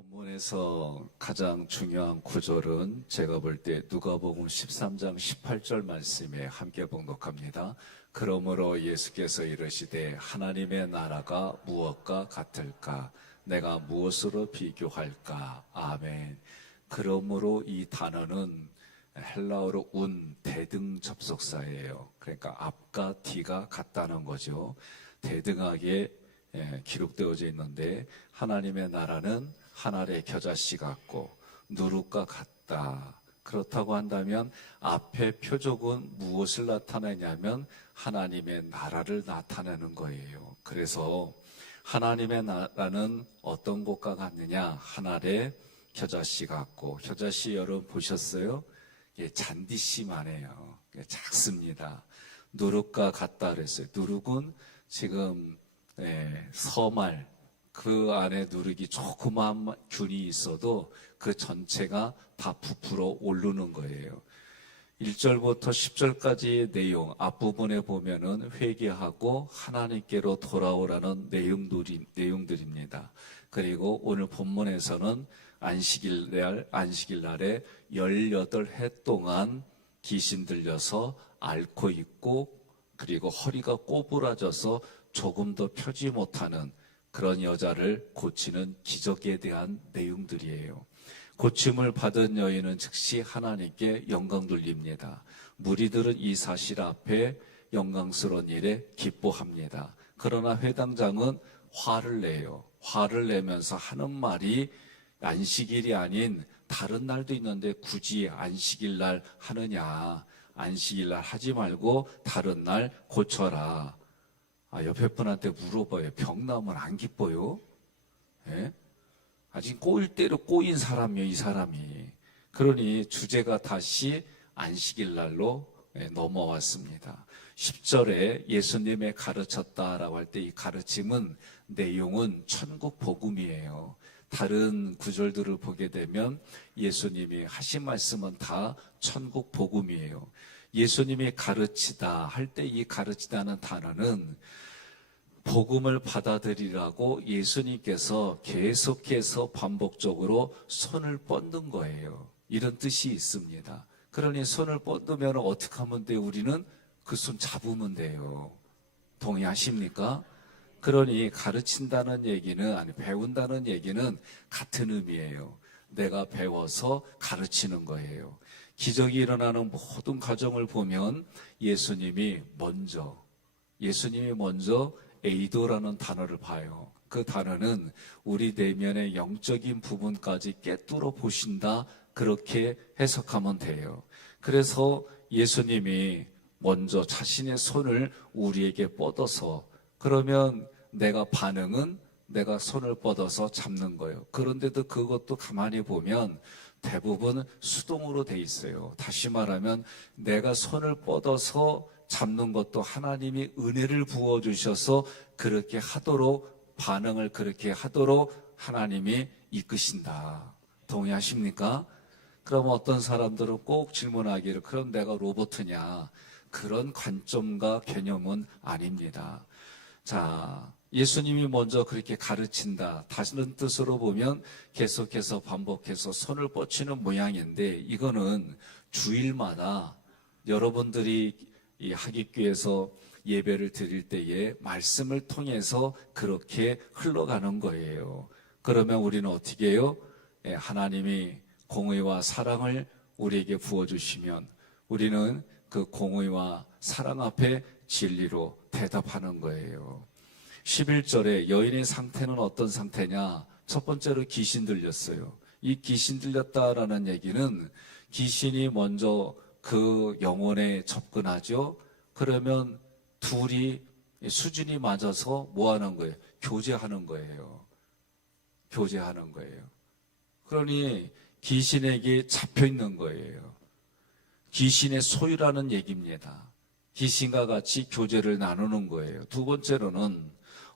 본문에서 가장 중요한 구절은 제가 볼 때 누가복음 13장 18절 말씀에 함께 봉독합니다. 그러므로 예수께서 이르시되 하나님의 나라가 무엇과 같을까? 내가 무엇으로 비교할까? 아멘. 그러므로 이 단어는 헬라어로 대등 접속사예요. 그러니까 앞과 뒤가 같다는 거죠. 대등하게 기록되어져 있는데 하나님의 나라는 한 알의 겨자씨 같고 누룩과 같다. 그렇다고 한다면 앞에 표적은 무엇을 나타내냐면 하나님의 나라를 나타내는 거예요. 그래서 하나님의 나라는 어떤 것과 같느냐? 한 알의 겨자씨 같고, 겨자씨 여러분 보셨어요? 잔디씨만 해요. 작습니다. 누룩과 같다 그랬어요. 누룩은 지금 서말, 그 안에 누룩이 조그마한 균이 있어도 그 전체가 다 부풀어 오르는 거예요. 1절부터 10절까지의 내용, 앞부분에 보면은 회개하고 하나님께로 돌아오라는 내용들입니다. 그리고 오늘 본문에서는 안식일날에 18해 동안 귀신 들려서 앓고 있고, 그리고 허리가 꼬부라져서 조금 더 펴지 못하는 그런 여자를 고치는 기적에 대한 내용들이에요. 고침을 받은 여인은 즉시 하나님께 영광 돌립니다. 무리들은 이 사실 앞에 영광스러운 일에 기뻐합니다. 그러나 회당장은 화를 내요. 화를 내면서 하는 말이 안식일이 아닌 다른 날도 있는데 굳이 안식일 날 하느냐? 안식일 날 하지 말고 다른 날 고쳐라. 옆에 분한테 물어봐요. 병 나면 안 기뻐요? 예? 아직 꼬일 대로 꼬인 사람이에요, 이 사람이. 그러니 주제가 다시 안식일 날로 넘어왔습니다. 10절에 예수님의 가르쳤다라고 할 때 이 가르침은 내용은 천국 복음이에요. 다른 구절들을 보게 되면 예수님이 하신 말씀은 다 천국 복음이에요. 예수님이 가르치다 할 때 이 가르치다는 단어는 복음을 받아들이라고 예수님께서 계속해서 반복적으로 손을 뻗는 거예요. 이런 뜻이 있습니다. 그러니 손을 뻗으면 어떻게 하면 돼요? 우리는 그 손 잡으면 돼요. 동의하십니까? 그러니 가르친다는 얘기는, 아니 배운다는 얘기는 같은 의미예요. 내가 배워서 가르치는 거예요. 기적이 일어나는 모든 과정을 보면 예수님이 먼저 에이도라는 단어를 봐요. 그 단어는 우리 내면의 영적인 부분까지 꿰뚫어 보신다, 그렇게 해석하면 돼요. 그래서 예수님이 먼저 자신의 손을 우리에게 뻗어서, 그러면 내가 반응은 내가 손을 뻗어서 잡는 거예요. 그런데도 그것도 가만히 보면 대부분 수동으로 돼 있어요. 다시 말하면 내가 손을 뻗어서 잡는 것도 하나님이 은혜를 부어주셔서 그렇게 하도록, 반응을 그렇게 하도록 하나님이 이끄신다. 동의하십니까? 그럼 어떤 사람들은 꼭 질문하기를, 그럼 내가 로봇이냐? 그런 관점과 개념은 아닙니다. 자, 예수님이 먼저 그렇게 가르친다. 다른 뜻으로 보면 계속해서 반복해서 손을 뻗치는 모양인데, 이거는 주일마다 여러분들이 이 하객교에서 예배를 드릴 때에 말씀을 통해서 그렇게 흘러가는 거예요. 그러면 우리는 어떻게 해요? 하나님이 공의와 사랑을 우리에게 부어주시면 우리는 그 공의와 사랑 앞에 진리로 대답하는 거예요. 11절에 여인의 상태는 어떤 상태냐? 첫 번째로 귀신 들렸어요. 이 귀신 들렸다라는 얘기는 귀신이 먼저 그 영혼에 접근하죠. 그러면 둘이 수준이 맞아서 뭐 하는 거예요? 교제하는 거예요. 교제하는 거예요. 그러니 귀신에게 잡혀 있는 거예요. 귀신의 소유라는 얘기입니다. 귀신과 같이 교제를 나누는 거예요. 두 번째로는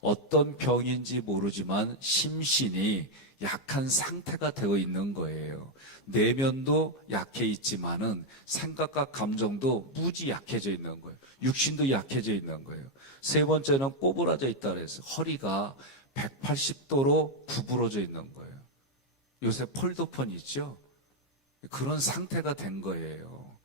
어떤 병인지 모르지만 심신이 약한 상태가 되어 있는 거예요. 내면도 약해 있지만은 생각과 감정도 무지 약해져 있는 거예요. 육신도 약해져 있는 거예요. 세 번째는 꼬부라져 있다 그랬어요. 허리가 180도로 구부러져 있는 거예요. 요새 폴더폰 있죠? 그런 상태가 된 거예요.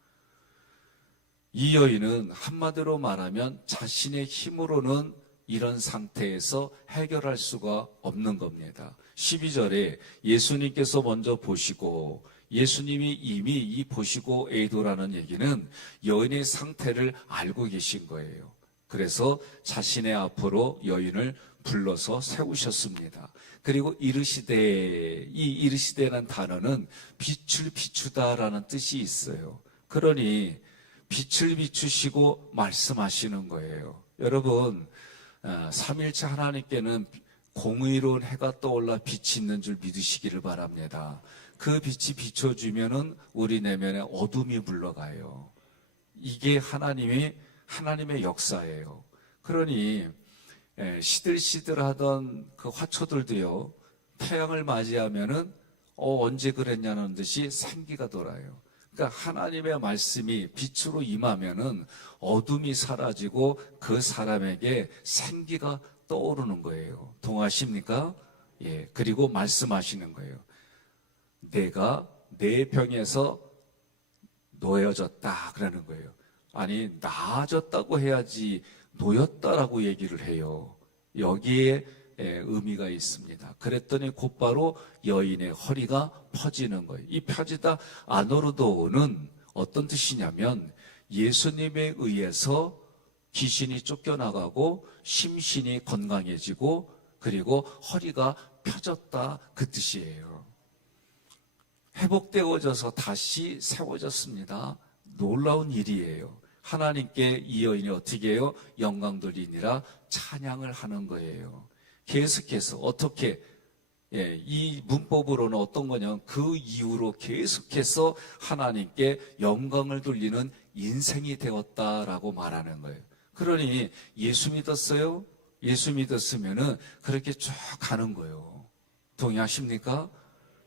이 여인은 한마디로 말하면 자신의 힘으로는 이런 상태에서 해결할 수가 없는 겁니다. 12절에 예수님께서 먼저 보시고 예수님이 이미 이 보시고 에이도라는 얘기는 여인의 상태를 알고 계신 거예요. 그래서 자신의 앞으로 여인을 불러서 세우셨습니다. 그리고 이르시되, 이 이르시되라는 단어는 빛을 비추다라는 뜻이 있어요. 그러니 빛을 비추시고 말씀하시는 거예요. 여러분, 삼일체 하나님께는 공의로운 해가 떠올라 빛이 있는 줄 믿으시기를 바랍니다. 그 빛이 비춰주면은 우리 내면에 어둠이 물러가요. 이게 하나님의 역사예요. 그러니 시들시들하던 그 화초들도요, 태양을 맞이하면은 언제 그랬냐는 듯이 생기가 돌아요. 그러니까 하나님의 말씀이 빛으로 임하면은 어둠이 사라지고 그 사람에게 생기가 떠오르는 거예요. 동의하십니까? 예. 그리고 말씀하시는 거예요. 내가 내 병에서 놓여졌다 그러는 거예요. 아니, 나아졌다고 해야지 놓였다라고 얘기를 해요. 여기에 의미가 있습니다. 그랬더니 곧바로 여인의 허리가 펴지는 거예요. 이 펴지다 아노르도는 어떤 뜻이냐면 예수님에 의해서 귀신이 쫓겨나가고 심신이 건강해지고 그리고 허리가 펴졌다 그 뜻이에요. 회복되어져서 다시 세워졌습니다. 놀라운 일이에요. 하나님께 이 여인이 어떻게 해요? 영광 돌리니라 찬양을 하는 거예요. 계속해서 어떻게 이 문법으로는 어떤 거냐면 그 이후로 계속해서 하나님께 영광을 돌리는 인생이 되었다라고 말하는 거예요. 그러니 예수 믿었어요? 예수 믿었으면은 그렇게 쭉 가는 거예요. 동의하십니까?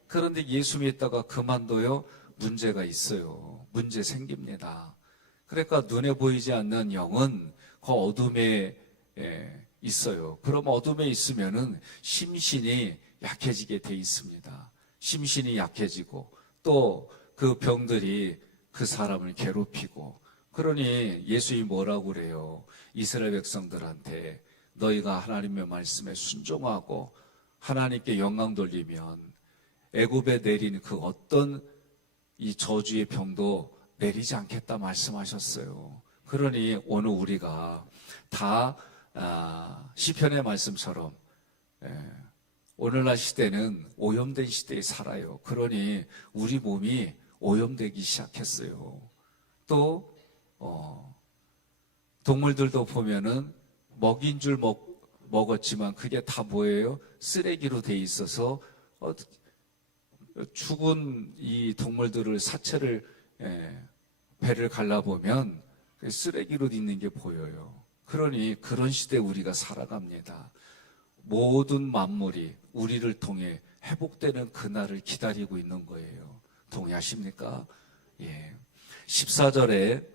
그런데 예수 믿다가 그만둬요? 문제가 있어요. 문제 생깁니다. 그러니까 눈에 보이지 않는 영은 그 어둠에 있어요. 그럼 어둠에 있으면은 심신이 약해지게 돼 있습니다. 심신이 약해지고 또 그 병들이 그 사람을 괴롭히고 그러니 예수님이 뭐라고 그래요? 이스라엘 백성들한테 너희가 하나님의 말씀에 순종하고 하나님께 영광 돌리면 애굽에 내린 그 어떤 이 저주의 병도 내리지 않겠다 말씀하셨어요. 그러니 오늘 우리가 다 시편의 말씀처럼 오늘날 시대는 오염된 시대에 살아요. 그러니 우리 몸이 오염되기 시작했어요. 또 동물들도 보면은 먹인 줄 먹었지만 그게 다 뭐예요? 쓰레기로 돼 있어서 죽은 이 동물들을 사체를 배를 갈라보면 쓰레기로 있는 게 보여요. 그러니 그런 시대에 우리가 살아갑니다. 모든 만물이 우리를 통해 회복되는 그날을 기다리고 있는 거예요. 동의하십니까? 예. 14절에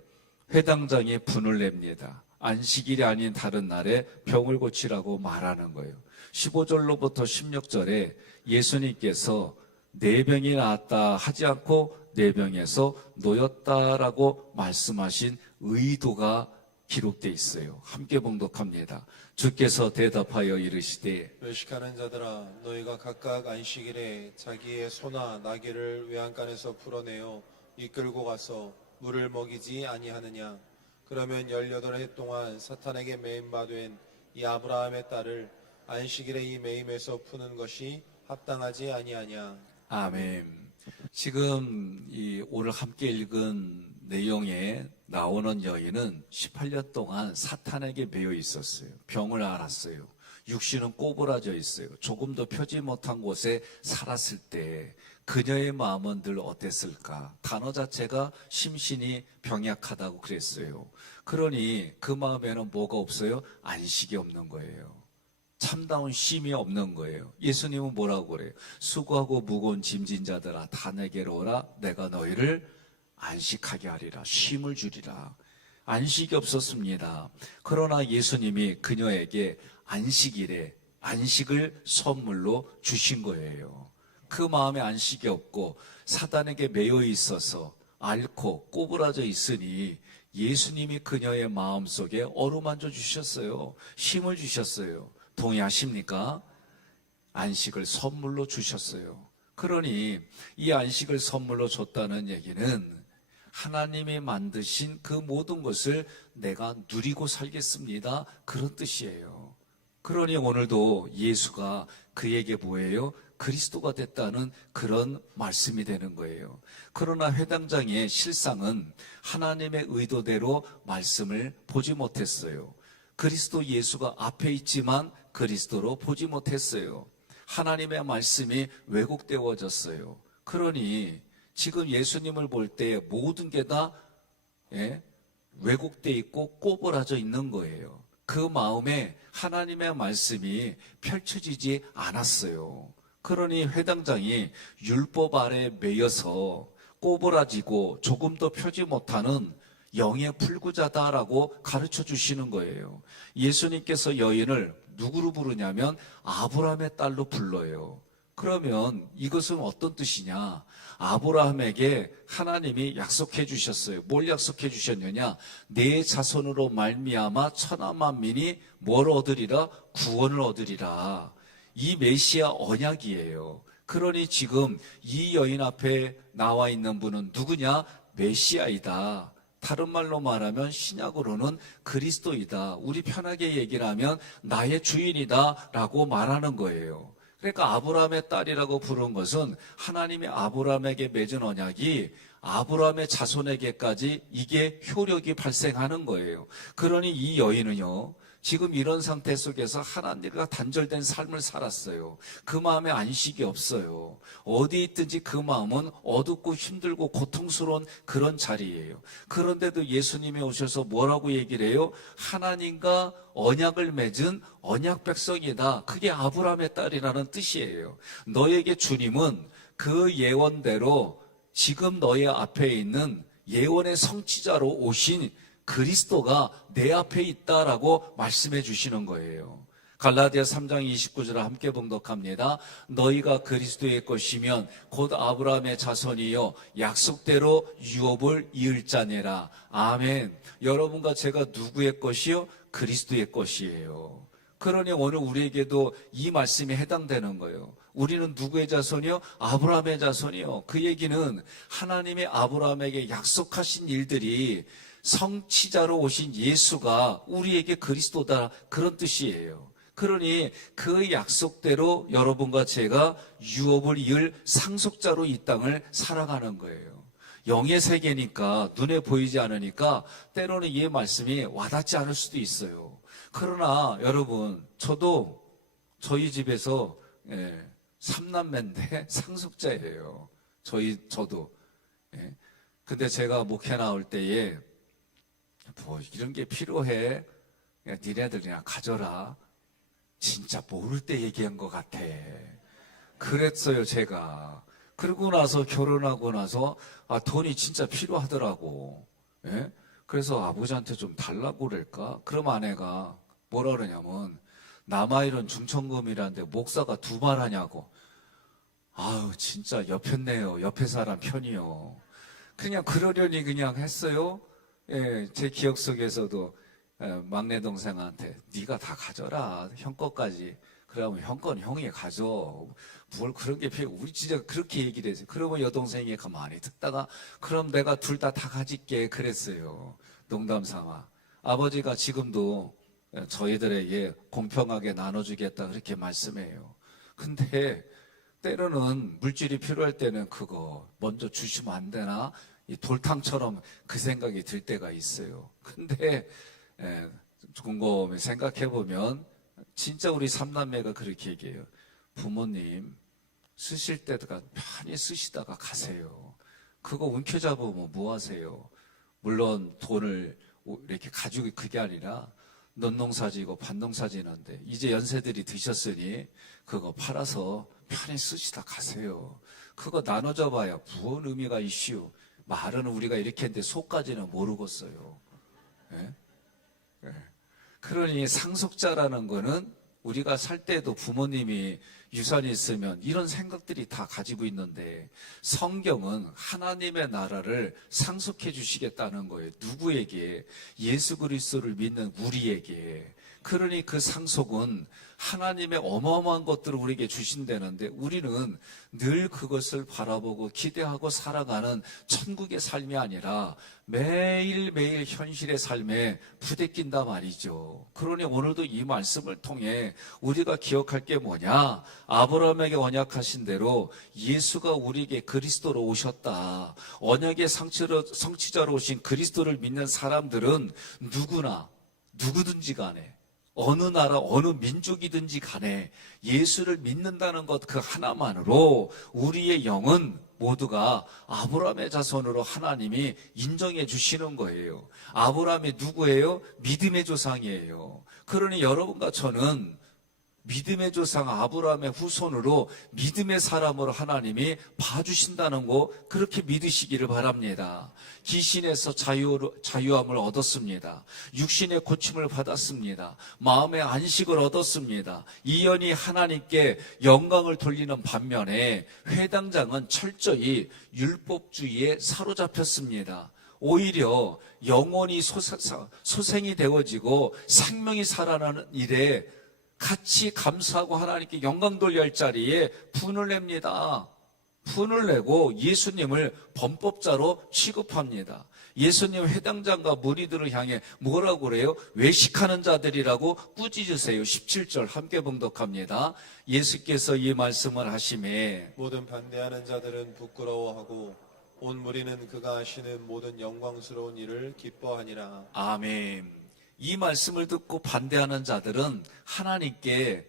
회당장이 분을 냅니다. 안식일이 아닌 다른 날에 병을 고치라고 말하는 거예요. 15절로부터 16절에 예수님께서 네 병이 나았다 하지 않고 네 병에서 놓였다라고 말씀하신 의도가 기록되어 있어요. 함께 봉독합니다. 주께서 대답하여 이르시되 외식하는 자들아 너희가 각각 안식일에 자기의 소나 나귀를 외양간에서 풀어내어 이끌고 가서 물을 먹이지 아니하느냐. 그러면 18해 동안 사탄에게 매임바 된 이 아브라함의 딸을 안식일에 이 매임에서 푸는 것이 합당하지 아니하냐. 아멘. 지금 이 오늘 함께 읽은 내용에 나오는 여인은 18년 동안 사탄에게 매여 있었어요. 병을 앓았어요. 육신은 꼬부라져 있어요. 조금도 펴지 못한 곳에 살았을 때 그녀의 마음은 늘 어땠을까? 단어 자체가 심신이 병약하다고 그랬어요. 그러니 그 마음에는 뭐가 없어요? 안식이 없는 거예요. 참다운 쉼이 없는 거예요. 예수님은 뭐라고 그래요? 수고하고 무거운 짐진 자들아 다 내게로 오라. 내가 너희를 안식하게 하리라. 쉼을 주리라. 안식이 없었습니다. 그러나 예수님이 그녀에게 안식일에 안식을 선물로 주신 거예요. 그 마음에 안식이 없고 사단에게 매여 있어서 앓고 꼬부라져 있으니 예수님이 그녀의 마음속에 어루만져 주셨어요. 힘을 주셨어요. 동의하십니까? 안식을 선물로 주셨어요. 그러니 이 안식을 선물로 줬다는 얘기는 하나님이 만드신 그 모든 것을 내가 누리고 살겠습니다. 그런 뜻이에요. 그러니 오늘도 예수가 그에게 뭐예요? 그리스도가 됐다는 그런 말씀이 되는 거예요. 그러나 회당장의 실상은 하나님의 의도대로 말씀을 보지 못했어요. 그리스도 예수가 앞에 있지만 그리스도로 보지 못했어요. 하나님의 말씀이 왜곡되어졌어요. 그러니 지금 예수님을 볼 때 모든 게 다 왜곡되어 있고 꼬부라져 있는 거예요. 그 마음에 하나님의 말씀이 펼쳐지지 않았어요. 그러니 회당장이 율법 아래 매여서 꼬부라지고 조금 더 펴지 못하는 영의 불구자다라고 가르쳐 주시는 거예요. 예수님께서 여인을 누구로 부르냐면 아브라함의 딸로 불러요. 그러면 이것은 어떤 뜻이냐? 아브라함에게 하나님이 약속해 주셨어요. 뭘 약속해 주셨느냐? 내 자손으로 말미암아 천하 만민이 뭘 얻으리라? 구원을 얻으리라. 이 메시아 언약이에요. 그러니 지금 이 여인 앞에 나와 있는 분은 누구냐? 메시아이다. 다른 말로 말하면 신약으로는 그리스도이다. 우리 편하게 얘기를 하면 나의 주인이다 라고 말하는 거예요. 그러니까 아브라함의 딸이라고 부른 것은 하나님이 아브라함에게 맺은 언약이 아브라함의 자손에게까지 이게 효력이 발생하는 거예요. 그러니 이 여인은요, 지금 이런 상태 속에서 하나님과 단절된 삶을 살았어요. 그 마음에 안식이 없어요. 어디 있든지 그 마음은 어둡고 힘들고 고통스러운 그런 자리예요. 그런데도 예수님이 오셔서 뭐라고 얘기를 해요? 하나님과 언약을 맺은 언약 백성이다. 그게 아브라함의 딸이라는 뜻이에요. 너에게 주님은 그 예언대로 지금 너의 앞에 있는 예언의 성취자로 오신 그리스도가 내 앞에 있다라고 말씀해 주시는 거예요. 갈라디아 3장 29절을 함께 봉독합니다. 너희가 그리스도의 것이면 곧 아브라함의 자손이요 약속대로 유업을 이을 자니라. 아멘. 여러분과 제가 누구의 것이요? 그리스도의 것이에요. 그러니 오늘 우리에게도 이 말씀이 해당되는 거예요. 우리는 누구의 자손이요? 아브라함의 자손이요. 그 얘기는 하나님의 아브라함에게 약속하신 일들이 성취자로 오신 예수가 우리에게 그리스도다, 그런 뜻이에요. 그러니 그 약속대로 여러분과 제가 유업을 이을 상속자로 이 땅을 살아가는 거예요. 영의 세계니까 눈에 보이지 않으니까 때로는 이 말씀이 와닿지 않을 수도 있어요. 그러나 여러분, 저도 저희 집에서 삼남매인데 상속자예요. 저도. 근데 제가 목회 나올 때에 뭐 이런 게 필요해? 니네들 그냥 가져라. 진짜 모를 때 얘기한 것 같아. 그랬어요, 제가. 그러고 나서 결혼하고 나서 돈이 진짜 필요하더라고. 예? 그래서 아버지한테 좀 달라고 그럴까? 그럼 아내가 뭐라 그러냐면 남아일은 중천금이라는데 목사가 두 말 하냐고. 아유, 진짜 옆했네요. 옆에 사람 편이요. 그냥 그러려니 그냥 했어요. 예, 제 기억 속에서도 막내 동생한테 네가 다 가져라, 형 거까지. 그러면 형 건 형이 가져. 뭘 그런 게 필요? 우리 진짜 그렇게 얘기를 했어요. 그러면 여동생이 가만히 듣다가 그럼 내가 둘 다 가질게 그랬어요. 농담 삼아. 아버지가 지금도 저희들에게 공평하게 나눠주겠다 그렇게 말씀해요. 근데 때로는 물질이 필요할 때는 그거 먼저 주시면 안 되나? 이 돌탕처럼 그 생각이 들 때가 있어요. 근데 곰곰이 생각해보면 진짜 우리 삼남매가 그렇게 얘기해요. 부모님 쓰실 때가 편히 쓰시다가 가세요. 그거 움켜잡으면 뭐 하세요? 물론 돈을 이렇게 가지고 그게 아니라 논농사지고 반농사지는데 이제 연세들이 드셨으니 그거 팔아서 편히 쓰시다 가세요. 그거 나눠줘 봐야 무슨 의미가 있슈. 말은 우리가 이렇게 했는데 속까지는 모르겠어요. 예? 예. 그러니 상속자라는 거는 우리가 살 때도 부모님이 유산이 있으면 이런 생각들이 다 가지고 있는데 성경은 하나님의 나라를 상속해 주시겠다는 거예요. 누구에게? 예수 그리스도를 믿는 우리에게. 그러니 그 상속은 하나님의 어마어마한 것들을 우리에게 주신다는데 우리는 늘 그것을 바라보고 기대하고 살아가는 천국의 삶이 아니라 매일매일 현실의 삶에 부대낀다 말이죠. 그러니 오늘도 이 말씀을 통해 우리가 기억할 게 뭐냐? 아브라함에게 언약하신 대로 예수가 우리에게 그리스도로 오셨다. 언약의 성취자로 오신 그리스도를 믿는 사람들은 누구나 누구든지 간에 어느 나라, 어느 민족이든지 간에 예수를 믿는다는 것 그 하나만으로 우리의 영은 모두가 아브라함의 자손으로 하나님이 인정해 주시는 거예요. 아브라함이 누구예요? 믿음의 조상이에요. 그러니 여러분과 저는 믿음의 조상 아브라함의 후손으로 믿음의 사람으로 하나님이 봐주신다는 거 그렇게 믿으시기를 바랍니다. 귀신에서 자유함을 얻었습니다. 육신의 고침을 받았습니다. 마음의 안식을 얻었습니다. 이 연이 하나님께 영광을 돌리는 반면에 회당장은 철저히 율법주의에 사로잡혔습니다. 오히려 영혼이 소생이 되어지고 생명이 살아나는 일에 같이 감사하고 하나님께 영광 돌려야 할 자리에 분을 냅니다. 분을 내고 예수님을 범법자로 취급합니다. 예수님 회당장과 무리들을 향해 뭐라고 그래요? 외식하는 자들이라고 꾸짖으세요. 17절 함께 봉독합니다. 예수께서 이 말씀을 하시매 모든 반대하는 자들은 부끄러워하고 온 무리는 그가 하시는 모든 영광스러운 일을 기뻐하니라. 아멘. 이 말씀을 듣고 반대하는 자들은 하나님께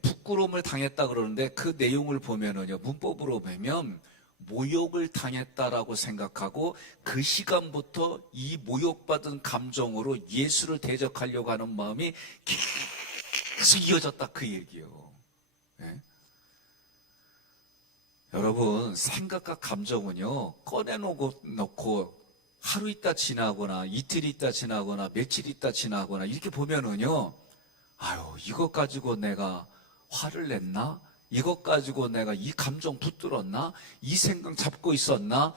부끄러움을 당했다 그러는데 그 내용을 보면은요, 문법으로 보면 모욕을 당했다라고 생각하고 그 시간부터 이 모욕받은 감정으로 예수를 대적하려고 하는 마음이 계속 이어졌다 그 얘기예요. 여러분, 생각과 감정은요, 꺼내놓고 하루 있다 지나거나 이틀 있다 지나거나 며칠 있다 지나거나 이렇게 보면은요, 아유, 이것 가지고 내가 화를 냈나? 이것 가지고 내가 이 감정 붙들었나? 이 생각 잡고 있었나?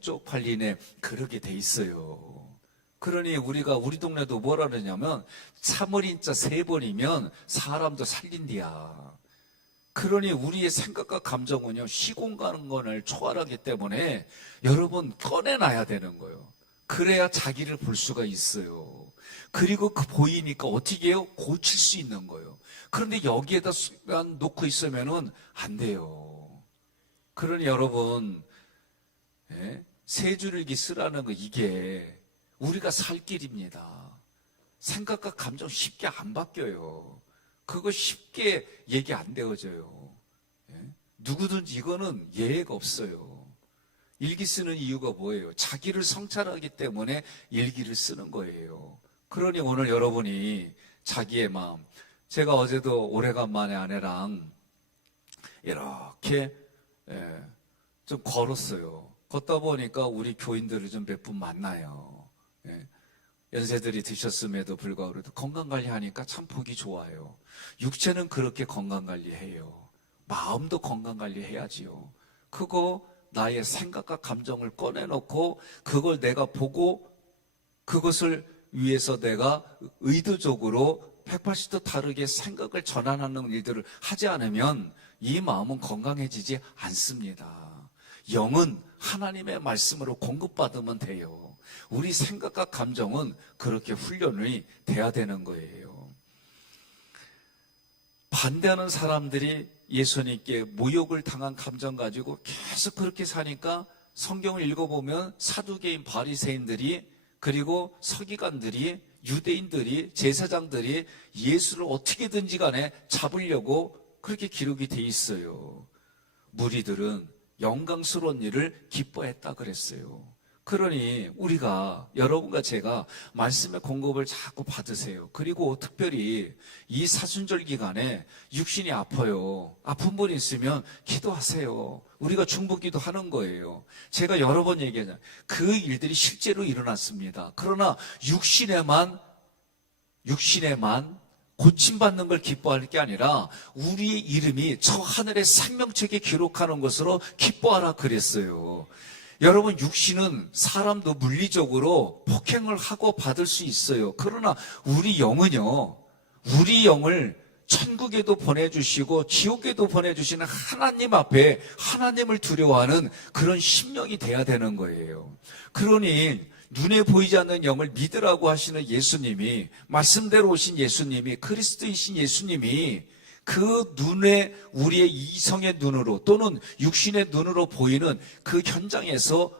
쪽팔리네. 그러게 돼 있어요. 그러니 우리 동네도 뭐라 그러냐면 참을인자 3번이면 사람도 살린디야. 그러니 우리의 생각과 감정은요, 시공간을 초월하기 때문에 여러분 꺼내놔야 되는 거예요. 그래야 자기를 볼 수가 있어요. 그리고 그 보이니까 어떻게 해요? 고칠 수 있는 거예요. 그런데 여기에다 놓고 있으면은 안 돼요. 그러니 여러분, 세 줄기 쓰라는 거 이게 우리가 살 길입니다. 생각과 감정 쉽게 안 바뀌어요. 그거 쉽게 얘기 안 되어져요. 누구든지 이거는 예외가 없어요. 일기 쓰는 이유가 뭐예요? 자기를 성찰하기 때문에 일기를 쓰는 거예요. 그러니 오늘 여러분이 자기의 마음, 제가 어제도 오래간만에 아내랑 이렇게 좀 걸었어요. 걷다 보니까 우리 교인들을 좀 몇 분 만나요. 연세들이 드셨음에도 불구하고 건강관리하니까 참 보기 좋아요. 육체는 그렇게 건강관리해요. 마음도 건강관리해야지요. 그거 나의 생각과 감정을 꺼내놓고 그걸 내가 보고 그것을 위해서 내가 의도적으로 180도 다르게 생각을 전환하는 일들을 하지 않으면 이 마음은 건강해지지 않습니다. 영은 하나님의 말씀으로 공급받으면 돼요. 우리 생각과 감정은 그렇게 훈련이 돼야 되는 거예요. 반대하는 사람들이 예수님께 모욕을 당한 감정 가지고 계속 그렇게 사니까 성경을 읽어보면 사두개인 바리새인들이 그리고 서기관들이 유대인들이 제사장들이 예수를 어떻게든지 간에 잡으려고 그렇게 기록이 돼 있어요. 무리들은 영광스러운 일을 기뻐했다 그랬어요. 그러니 우리가 여러분과 제가 말씀의 공급을 자꾸 받으세요. 그리고 특별히 이 사순절 기간에 육신이 아파요. 아픈 분이 있으면 기도하세요. 우리가 중보기도 하는 거예요. 제가 여러 번 얘기하잖아요. 그 일들이 실제로 일어났습니다. 그러나 육신에만 고침받는 걸 기뻐할 게 아니라 우리의 이름이 저 하늘의 생명책에 기록하는 것으로 기뻐하라 그랬어요. 여러분, 육신은 사람도 물리적으로 폭행을 하고 받을 수 있어요. 그러나 우리 영은요, 우리 영을 천국에도 보내주시고 지옥에도 보내주시는 하나님 앞에 하나님을 두려워하는 그런 심령이 돼야 되는 거예요. 그러니 눈에 보이지 않는 영을 믿으라고 하시는 예수님이, 말씀대로 오신 예수님이, 그리스도이신 예수님이 그 눈에, 우리의 이성의 눈으로 또는 육신의 눈으로 보이는 그 현장에서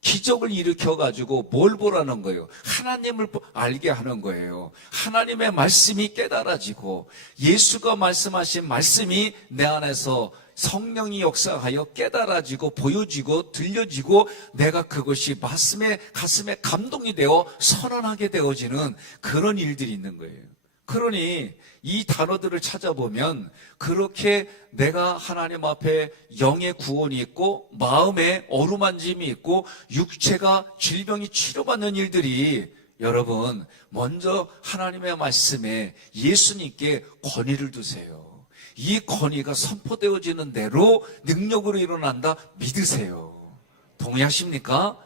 기적을 일으켜가지고 뭘 보라는 거예요? 하나님을 알게 하는 거예요. 하나님의 말씀이 깨달아지고 예수가 말씀하신 말씀이 내 안에서 성령이 역사하여 깨달아지고 보여지고 들려지고 내가 그것이 가슴에 감동이 되어 선언하게 되어지는 그런 일들이 있는 거예요. 그러니 이 단어들을 찾아보면 그렇게 내가 하나님 앞에 영의 구원이 있고 마음에 어루만짐이 있고 육체가 질병이 치료받는 일들이, 여러분 먼저 하나님의 말씀에 예수님께 권위를 두세요. 이 권위가 선포되어지는 대로 능력으로 일어난다 믿으세요. 동의하십니까?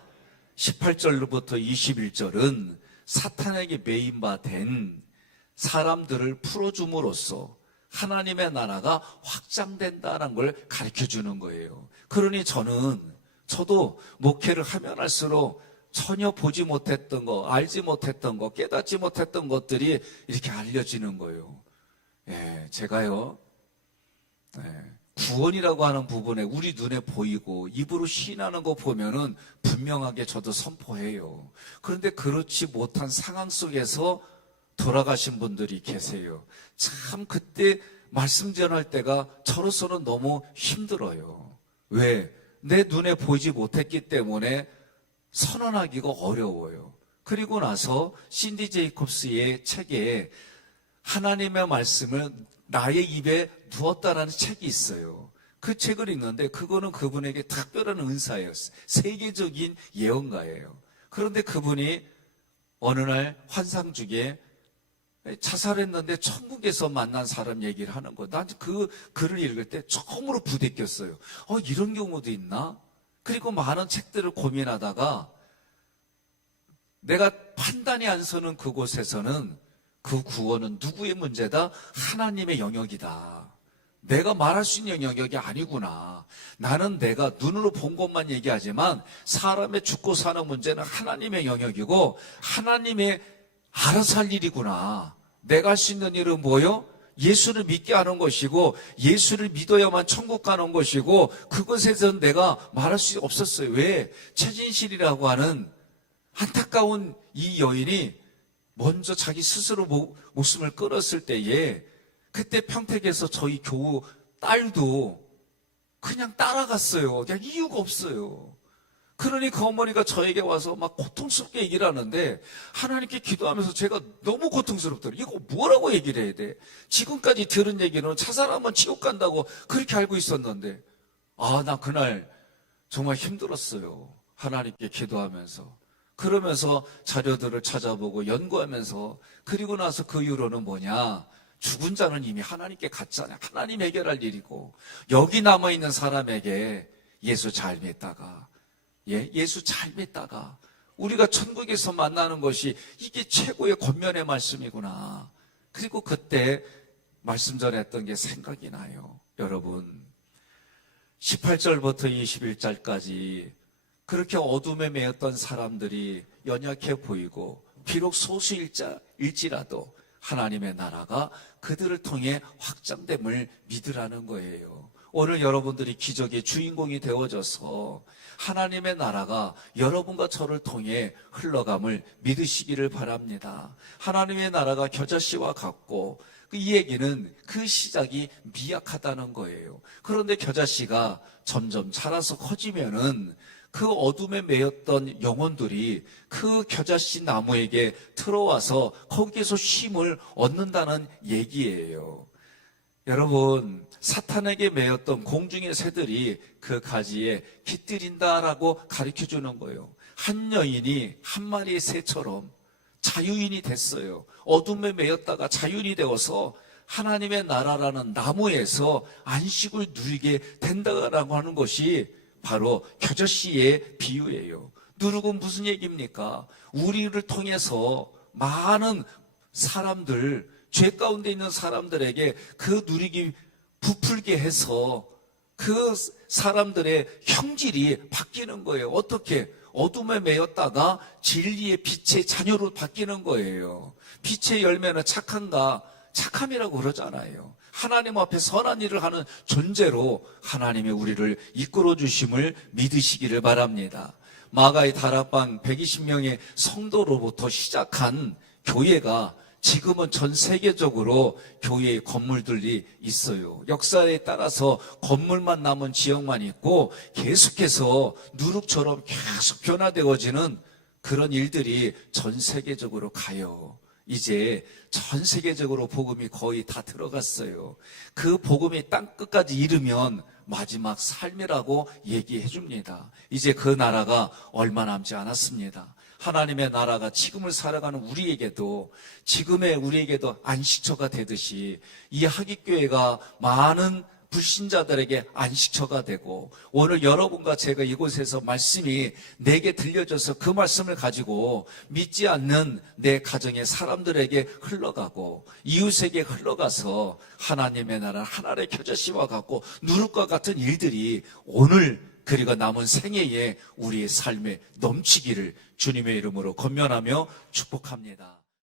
18절로부터 21절은 사탄에게 매인바된 사람들을 풀어줌으로써 하나님의 나라가 확장된다는 걸 가르쳐 주는 거예요. 그러니 저도 목회를 하면 할수록 전혀 보지 못했던 거, 알지 못했던 거, 깨닫지 못했던 것들이 이렇게 알려지는 거예요. 제가요, 구원이라고 하는 부분에 우리 눈에 보이고 입으로 시인하는 거 보면은 분명하게 저도 선포해요. 그런데 그렇지 못한 상황 속에서 돌아가신 분들이 계세요. 참 그때 말씀 전할 때가 저로서는 너무 힘들어요. 왜? 내 눈에 보이지 못했기 때문에 선언하기가 어려워요. 그리고 나서 신디 제이콥스의 책에 하나님의 말씀을 나의 입에 두었다라는 책이 있어요. 그 책을 읽는데 그거는 그분에게 특별한 은사예요. 세계적인 예언가예요. 그런데 그분이 어느 날 환상 중에 자살했는데 천국에서 만난 사람 얘기를 하는 거. 난 그 글을 읽을 때 처음으로 부대꼈어요. 이런 경우도 있나? 그리고 많은 책들을 고민하다가 내가 판단이 안 서는 그곳에서는 그 구원은 누구의 문제다? 하나님의 영역이다. 내가 말할 수 있는 영역이 아니구나. 나는 내가 눈으로 본 것만 얘기하지만 사람의 죽고 사는 문제는 하나님의 영역이고 하나님의 알아서 할 일이구나. 내가 할 수 있는 일은 뭐요? 예수를 믿게 하는 것이고 예수를 믿어야만 천국 가는 것이고 그것에선 내가 말할 수 없었어요. 왜? 최진실이라고 하는 안타까운 이 여인이 먼저 자기 스스로 목숨을 끊었을 때에 그때 평택에서 저희 교우 딸도 그냥 따라갔어요. 그냥 이유가 없어요. 그러니 그 어머니가 저에게 와서 막 고통스럽게 얘기를 하는데 하나님께 기도하면서 제가 너무 고통스럽더라고요. 이거 뭐라고 얘기를 해야 돼? 지금까지 들은 얘기는 자살하면 지옥 간다고 그렇게 알고 있었는데 나 그날 정말 힘들었어요. 하나님께 기도하면서. 그러면서 자료들을 찾아보고 연구하면서 그리고 나서 그 이후로는 뭐냐? 죽은 자는 이미 하나님께 갔잖아요. 하나님 해결할 일이고 여기 남아있는 사람에게 예수 잘 믿다가 예수 잘 믿다가 우리가 천국에서 만나는 것이 이게 최고의 권면의 말씀이구나. 그리고 그때 말씀 전했던 게 생각이 나요. 여러분 18절부터 21절까지 그렇게 어둠에 매였던 사람들이 연약해 보이고 비록 소수일지라도 하나님의 나라가 그들을 통해 확장됨을 믿으라는 거예요. 오늘 여러분들이 기적의 주인공이 되어져서 하나님의 나라가 여러분과 저를 통해 흘러감을 믿으시기를 바랍니다. 하나님의 나라가 겨자씨와 같고 이 얘기는 그 시작이 미약하다는 거예요. 그런데 겨자씨가 점점 자라서 커지면은 그 어둠에 매였던 영혼들이 그 겨자씨 나무에게 들어와서 거기에서 쉼을 얻는다는 얘기예요. 여러분, 사탄에게 매였던 공중의 새들이 그 가지에 깃들인다라고 가르쳐 주는 거예요. 한 여인이 한 마리의 새처럼 자유인이 됐어요. 어둠에 매였다가 자유인이 되어서 하나님의 나라라는 나무에서 안식을 누리게 된다고 하는 것이 바로 겨자씨의 비유예요. 누룩은 무슨 얘기입니까? 우리를 통해서 많은 사람들, 죄 가운데 있는 사람들에게 그 누룩이 부풀게 해서 그 사람들의 형질이 바뀌는 거예요. 어떻게? 어둠에 매였다가 진리의 빛의 자녀로 바뀌는 거예요. 빛의 열매는 착한가? 착함이라고 그러잖아요. 하나님 앞에 선한 일을 하는 존재로 하나님이 우리를 이끌어 주심을 믿으시기를 바랍니다. 마가의 다락방 120명의 성도로부터 시작한 교회가 지금은 전 세계적으로 교회의 건물들이 있어요. 역사에 따라서 건물만 남은 지역만 있고 계속해서 누룩처럼 계속 변화되어지는 그런 일들이 전 세계적으로 가요. 이제 전 세계적으로 복음이 거의 다 들어갔어요. 그 복음이 땅 끝까지 이르면 마지막 삶이라고 얘기해 줍니다. 이제 그 나라가 얼마 남지 않았습니다. 하나님의 나라가 지금을 살아가는 우리에게도, 지금의 우리에게도 안식처가 되듯이 이 하깃교회가 많은 불신자들에게 안식처가 되고, 오늘 여러분과 제가 이곳에서 말씀이 내게 들려져서 그 말씀을 가지고 믿지 않는 내 가정의 사람들에게 흘러가고 이웃에게 흘러가서 하나님의 나라 하나의 겨자씨와 같고 누룩과 같은 일들이 오늘 그리고 남은 생애에 우리의 삶에 넘치기를 주님의 이름으로 권면하며 축복합니다.